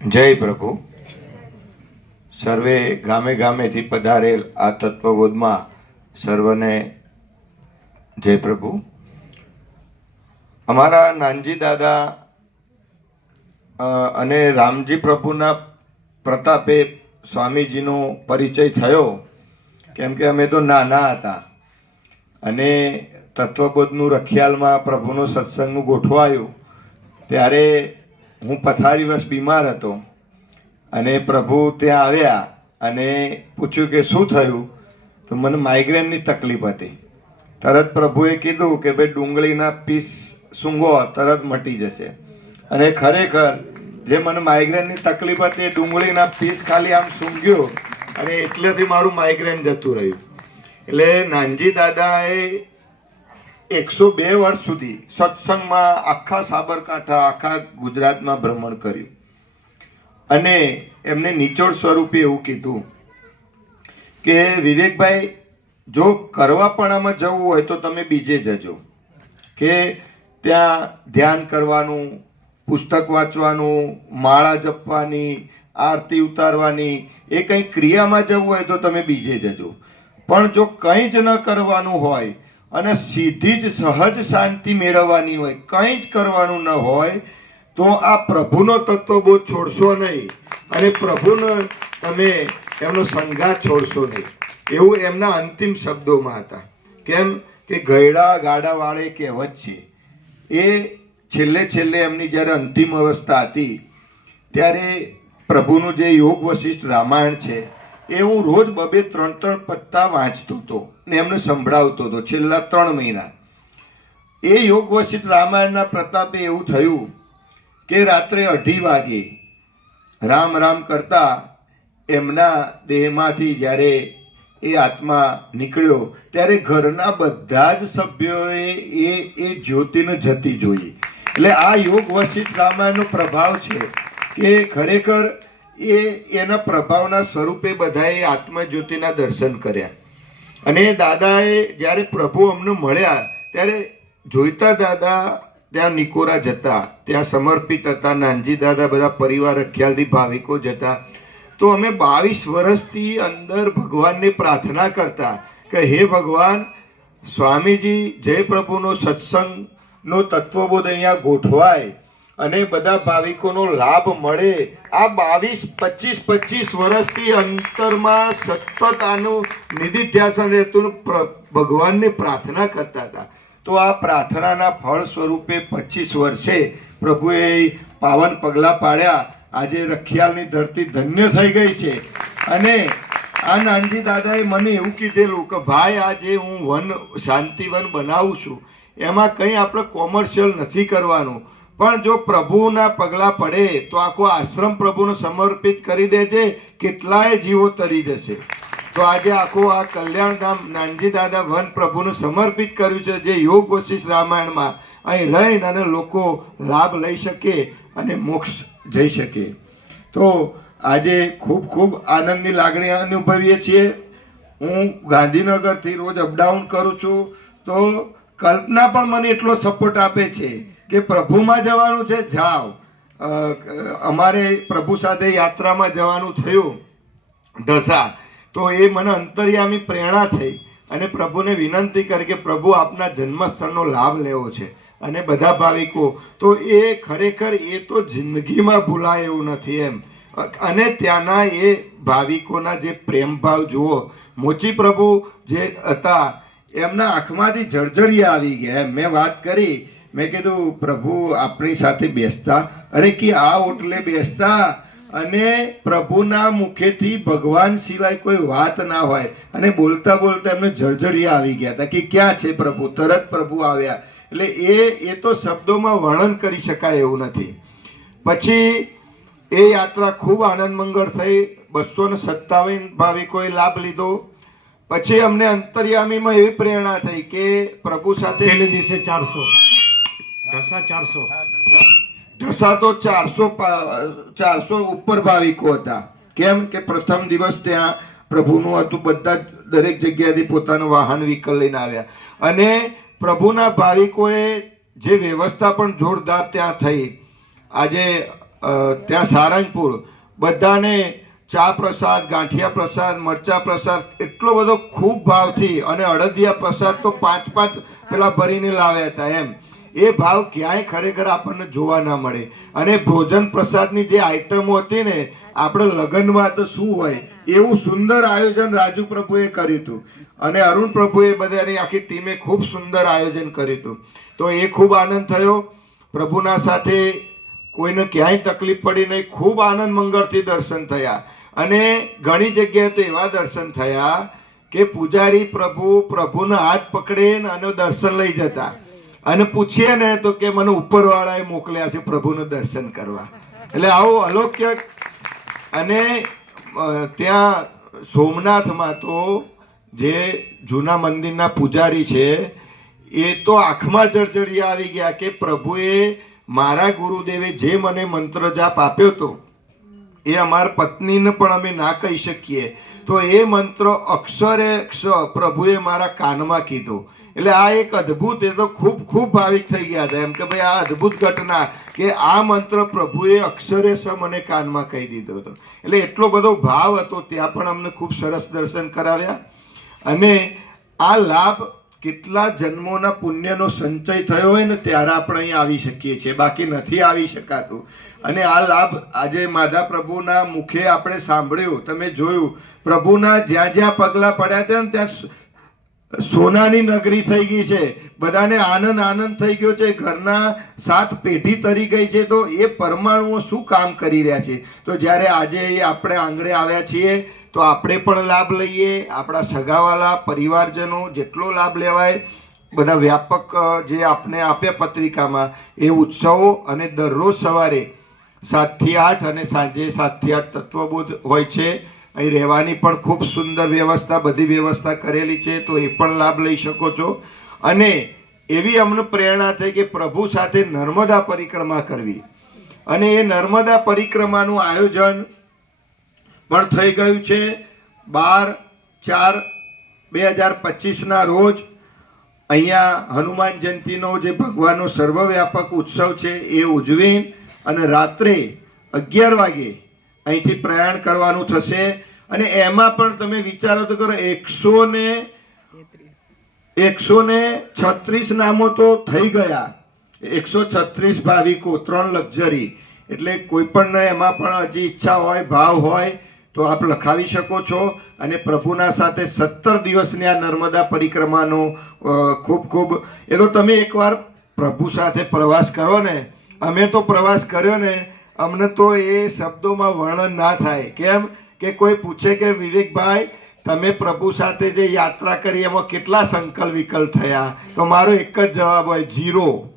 જય પ્રભુ. સર્વે ગામે ગામેથી પધારેલ આ તત્વબોધમાં સર્વને જય પ્રભુ. અમારા નાનજી દાદા અને રામજી પ્રભુના પ્રતાપે સ્વામીજીનો પરિચય થયો, કેમ કે અમે તો નાના હતા. અને તત્વબોધનું રખિયાલમાં પ્રભુનો સત્સંગનું ગોઠવાયું. ત્યારે હું પથારીવશ બીમાર હતો અને પ્રભુ ત્યાં આવ્યા અને પૂછ્યું કે શું થયું, તો મને માઇગ્રેનની તકલીફ હતી. તરત પ્રભુએ કીધું કે ભાઈ ડુંગળીના પીસ સૂંઘો, તરત મટી જશે. અને ખરેખર જે મને માઇગ્રેનની તકલીફ હતી, એ ડુંગળીના પીસ ખાલી આમ સૂંઘ્યો અને એટલેથી મારું માઇગ્રેન જતું રહ્યું. એટલે નાનજી દાદાએ એકસો બે વર્ષ સુધી સત્સંગમાં આખા સાબરકાંઠા, આખા ગુજરાતમાં ભ્રમણ કર્યું. અને એમને નિચોડ સ્વરૂપે એવું કીધું કે, વિવેકભાઈ, જો કરવાપણામાં જવું હોય તો તમે બીજે જજો. કે ત્યાં ધ્યાન કરવાનું, પુસ્તક વાંચવાનું, માળા જપવાની, આરતી ઉતારવાની, એ કંઈ ક્રિયામાં જવું હોય તો તમે બીજે જજો. પણ જો કંઈ જ ન કરવાનું હોય અને સીધી જ સહજ શાંતિ મેળવવાની હોય, કંઈ જ કરવાનું ન હોય, તો આ પ્રભુનો તત્વબોધ છોડશો નહીં. અને પ્રભુનો તમે એમનો સંઘાત છોડશો નહીં. એવું એમના અંતિમ શબ્દોમાં હતા. કેમ કે ગયડા ગાડાવાળે કહેવત છે. એ છેલ્લે છેલ્લે એમની જ્યારે અંતિમ અવસ્થા હતી, ત્યારે પ્રભુનું જે યોગ વશિષ્ઠ રામાયણ છે એ હું રોજ બબે ત્રણ ત્રણ પત્તા વાંચતો હતો ને એમને સંભળાવતો હતો છેલ્લા ત્રણ મહિના. એ યોગ વસિત રામાયણના પ્રતાપે એવું થયું કે રાત્રે અઢી વાગે રામ રામ કરતા એમના દેહમાંથી જ્યારે એ આત્મા નીકળ્યો, ત્યારે ઘરના બધા જ સભ્યોએ એ એ જ્યોતિને જતી જોઈ. એટલે આ યોગ વસિત રામાયણનો પ્રભાવ છે કે ખરેખર એ એના પ્રભાવના સ્વરૂપે બધાએ આત્મજ્યોતિના દર્શન કર્યા. અને દાદાએ જ્યારે પ્રભુ અમને મળ્યા, ત્યારે જોઈતા દાદા ત્યાં નિકોરા જતા, ત્યાં સમર્પિત હતા, નાનજી દાદા બધા પરિવાર ખ્યાલથી ભાવિકો જતા. તો અમે બાવીસ વર્ષથી અંદર ભગવાનને પ્રાર્થના કરતા કે હે ભગવાન, સ્વામીજી જય પ્રભુનો સત્સંગનો તત્વબોધ અહીંયા ગોઠવાય. અને બધા ભાવિકોનો લાભ મળે. આ બાવીસ, પચીસ પચીસ વર્ષથી અંતરમાં સતત આનું નિધિધ્યાસન રહેતું ભગવાનને પ્રાર્થના કરતા હતા. તો આ પ્રાર્થનાના ફળ સ્વરૂપે પચીસ વર્ષે પ્રભુએ પાવન પગલાં પાડ્યા. આજે રખિયાલની ધરતી ધન્ય થઈ ગઈ છે. અને આ નાનજી દાદાએ મને એવું કીધેલું કે, ભાઈ આ જે હું વન, શાંતિવન બનાવું છું. એમાં કંઈ આપણે કોમર્શિયલ નથી કરવાનું. પણ જો પ્રભુના પગલાં પડે તો આખો આશ્રમ પ્રભુને સમર્પિત કરી દેજે, કેટલાય જીવો તરી જશે. તો આજે આખો આ કલ્યાણધામ નાનજી દાદા વન પ્રભુને સમર્પિત કર્યું છે, જે યોગ વશિષ્ઠ રામાયણમાં અહીં રહીને અને લોકો લાભ લઈ શકે અને મોક્ષ જઈ શકે. તો આજે ખૂબ ખૂબ આનંદની લાગણી અનુભવીએ છીએ. હું ગાંધીનગરથી રોજ અપડાઉન કરું છું. તો કલ્પના પણ મને એટલો સપોર્ટ આપે છે કે પ્રભુમાં જવાનું છે, જાઓ. અમારે પ્રભુ સાથે યાત્રામાં જવાનું થયું ઢસા તો એ મને અંતર્યામી પ્રેરણા થઈ અને પ્રભુને વિનંતી કરી કે પ્રભુ આપના જન્મસ્થળનો લાભ લેવો છે અને બધા ભાવિકો. તો એ ખરેખર એ તો જિંદગીમાં ભૂલાય એવું નથી એમ. અને ત્યાંના એ ભાવિકોના જે પ્રેમભાવ જુઓ, મોચી પ્રભુ જે હતા, એમના આંખમાંથી જળજળી આવી ગયા. મેં વાત કરી મેં કીધું, પ્રભુ, આપણી સાથે બેસતા. અરે, કે આ ઓટલે બેસતા? અને પ્રભુના મુખેથી ભગવાન સિવાય કોઈ વાત ના હોય. અને બોલતા બોલતા એમને જળજળિયા આવી ગયા હતા કે, ક્યાં છે પ્રભુ? તરત પ્રભુ આવ્યા. એટલે એ એ તો શબ્દોમાં વર્ણન કરી શકાય એવું નથી. પછી એ યાત્રા ખૂબ આનંદમંગળ થઈ. બસો ને સત્તાવન ભાવિકોએ લાભ લીધો. પછી અમને અંતર્યામીમાં એવી પ્રેરણા થઈ કે પ્રભુ સાથે દિવસે ચારસો. ઢસા તો ચારસો ચારસો ઉપર ભાવિકો હતા. કેમ કે પ્રથમ દિવસ ત્યાં પ્રભુનું હતું, બધા દરેક જગ્યાએથી પોતાનું વાહન વ્હીકલ લઈને આવ્યા. અને પ્રભુના ભાવિકોએ જે વ્યવસ્થા પણ જોરદાર ત્યાં થઈ. આજે ત્યાં સારંગપુર બધાને ચા પ્રસાદ, ગાંઠિયા પ્રસાદ, મરચા પ્રસાદ એટલો બધો ખૂબ ભાવથી અને અડદિયા પ્રસાદ તો પાંચ પાંચ પેલા ભરીને લાવ્યા હતા એમ. એ ભાવ ક્યાંય ખરેખર આપણને જોવા ના મળે. અને ભોજન પ્રસાદની જે આઈટમો હતી ને, આપણે લગ્નમાં તો શું હોય, એવું સુંદર આયોજન રાજુ પ્રભુએ કર્યું હતું. અને અરુણ પ્રભુએ બધાની આખી ટીમે ખૂબ સુંદર આયોજન કર્યું હતું. તો એ ખૂબ આનંદ થયો. પ્રભુના સાથે કોઈને ક્યાંય તકલીફ પડી નહીં, ખૂબ આનંદ મંગળથી દર્શન થયા. અને ઘણી જગ્યાએ તો એવા દર્શન થયા કે પૂજારી પ્રભુ પ્રભુના હાથ પકડે અને દર્શન લઈ જતા. અને પૂછીએ ને તો કે મને ઉપરવાળાએ મોકલ્યા છે પ્રભુનું દર્શન કરવા. એટલે આવું અલૌક્ય અને ત્યાં સોમનાથમાં તો જે જૂના મંદિરના પૂજારી છે, એ તો આંખમાં જળજળી આવી ગયા કે પ્રભુએ મારા ગુરુદેવે જે મને મંત્ર જાપ આપ્યો હતો એ અમારા પત્નીને પણ અમે ના કહી શકીએ. તો એ મંત્ર અક્ષરે અક્ષ પ્રભુએ મારા કાનમાં કીધો. એટલે આ એક અદ્ભુત, એ તો ખૂબ ખૂબ ભાવિક થઈ ગયા હતા. એમ કે ભાઈ આ અદ્ભુત ઘટના કે આ મંત્ર પ્રભુએ અક્ષરે સ મને કાનમાં કહી દીધો હતો. એટલે એટલો બધો ભાવ હતો, ત્યાં પણ અમને ખૂબ સરસ દર્શન કરાવ્યા. અને આ લાભ કેટલા જન્મોના પુણ્યનો સંચય થયો હોય ને ત્યારે આપણે અહીં આવી શકીએ છીએ. બાકી નથી આવી શકાતું. અને આ લાભ આજે માધા પ્રભુના મુખે આપણે સાંભળ્યું. તમે જોયું. પ્રભુના જ્યાં જ્યાં પગલાં પડ્યા હતા ને ત્યાં સોનાની નગરી થઈ ગઈ છે. બધાને આનંદ આનંદ થઈ ગયો છે. ઘરના સાત પેઢી તરી ગઈ છે તો એ પરમાણુઓ શું કામ કરી રહ્યા છે? તો જ્યારે આજે એ આપણે આંગણે આવ્યા છીએ તો આપણે પણ લાભ લઈએ. આપણા સગાવાલા, પરિવારજનો જેટલો લાભ લેવાય, બધા વ્યાપક જે આપણે આપ્યા પત્રિકામાં, એ ઉત્સવો અને દરરોજ સવારે સાતથી આઠ અને સાંજે સાતથી આઠ તત્વબોધ હોય છે. અહીં રહેવાની પણ ખૂબ સુંદર વ્યવસ્થા, બધી વ્યવસ્થા કરેલી છે, તો એ પણ લાભ લઈ શકો છો. અને એવી અમને પ્રેરણા થઈ કે પ્રભુ સાથે નર્મદા પરિક્રમા કરવી. અને એ નર્મદા પરિક્રમાનું આયોજન પણ થઈ ગયું છે બાર ચાર બે હજાર પચીસના રોજ. અહીંયા હનુમાન જયંતિનો જે ભગવાનનો સર્વવ્યાપક ઉત્સવ છે એ ઉજવી અને રાત્રે અગિયાર વાગે અહીંથી પ્રયાણ કરવાનું થશે. અને એમાં પણ તમે વિચારો તો કરો, એકસો ને એકસો ને છત્રીસ નામો તો થઈ ગયા. એકસો છત્રીસ ભાવિકો, ત્રણ લક્ઝરી. એટલે કોઈ પણ એમાં પણ હજી ઈચ્છા હોય, ભાવ હોય, તો આપ લખાવી શકો છો. અને પ્રભુના સાથે સત્તર દિવસની આ નર્મદા પરિક્રમાનો ખૂબ ખૂબ. એ તો તમે એકવાર પ્રભુ સાથે પ્રવાસ કરો ને. અમે તો પ્રવાસ કર્યો ને અમને તો એ શબ્દોમાં વર્ણન ના થાય. કેમ કે કોઈ પૂછે કે, વિવેકભાઈ, તમે પ્રભુ સાથે જે યાત્રા કરી, એમાં કેટલા સંકલ્પ વિકલ્પ થયા? તો મારો એક જ જવાબ હોય, જીરો.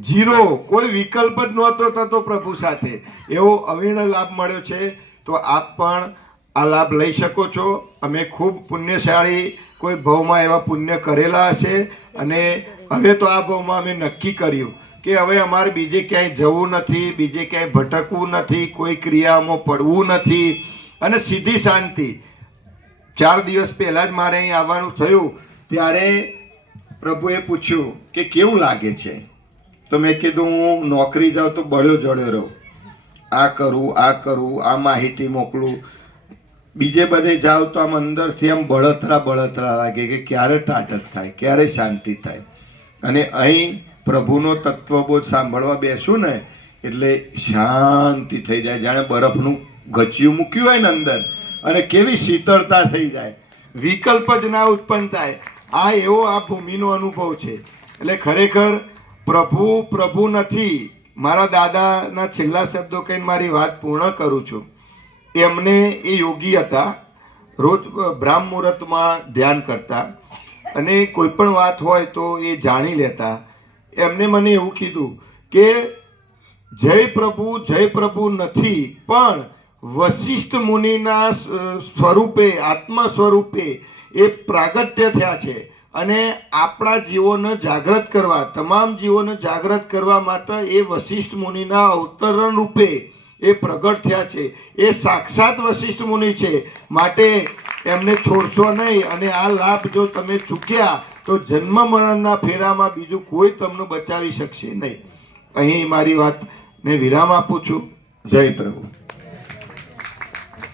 જીરો. કોઈ વિકલ્પ જ નહોતો થતો પ્રભુ સાથે. એવો અવિર્ણ લાભ મળ્યો છે. તો આપ પણ આ લાભ લઈ શકો છો. અમે ખૂબ પુણ્યશાળી, કોઈ ભાવમાં એવા પુણ્ય કરેલા હશે. અને હવે તો આ ભાવમાં અમે નક્કી કર્યું. કે હવે અમારે બીજે ક્યાંય જવું નથી, બીજે ક્યાંય ભટકવું નથી, કોઈ ક્રિયામાં પડવું નથી. અને સીધી શાંતિ. ચાર દિવસ પહેલાં જ મારે અહીં આવવાનું થયું, ત્યારે પ્રભુએ પૂછ્યું કે કેવું લાગે છે? તો મેં કીધું, હું નોકરી જાઉં તો બળ્યો જડ્યો રહું. આ કરું આ કરું, આ માહિતી મોકલું. બીજે બધે જાઓ તો આમ અંદરથી આમ બળતરા બળતરા લાગે કે ક્યારે ટાટક થાય, ક્યારે શાંતિ થાય. અને અહીં પ્રભુનો તત્વબોધ સાંભળવા બેસું ને, એટલે શાંતિ થઈ જાય. જાણે બરફનું ગચિયું મૂક્યું હોય ને અંદર, અને કેવી શીતળતા થઈ જાય. વિકલ્પ જ ના ઉત્પન્ન થાય. આ એવો આ ભૂમિનો અનુભવ છે. એટલે ખરેખર પ્રભુ પ્રભુ નથી. મારા દાદાના છેલ્લા શબ્દો કહીને મારી વાત પૂર્ણ કરું છું. એમને એ યોગી હતા. રોજ બ્રાહ્મ મુહૂર્તમાં ધ્યાન કરતા. અને કોઈ પણ વાત હોય તો એ જાણી લેતા. એમને મને એવું કીધું કે જય પ્રભુ જય પ્રભુ નથી, પણ વશિષ્ઠ મુનિના સ્વરૂપે, આત્મ સ્વરૂપે એ પ્રાગટ્ય થયા છે. અને આપણા જીવોને જાગૃત કરવા, તમામ જીવોને જાગૃત કરવા માટે એ વશિષ્ઠ મુનિના અવતરણ રૂપે એ પ્રગટ થયા છે. એ સાક્ષાત વશિષ્ઠ મુનિ છે. માટે એમને છોડશો નહીં. અને આ લાભ જો તમે ચૂક્યા તો જન્મ મરણના ફેરામાં બીજું કોઈ તમને બચાવી શકશે નહીં. અહીં મારી વાતને વિરામ આપું છું. જય પ્રભુ.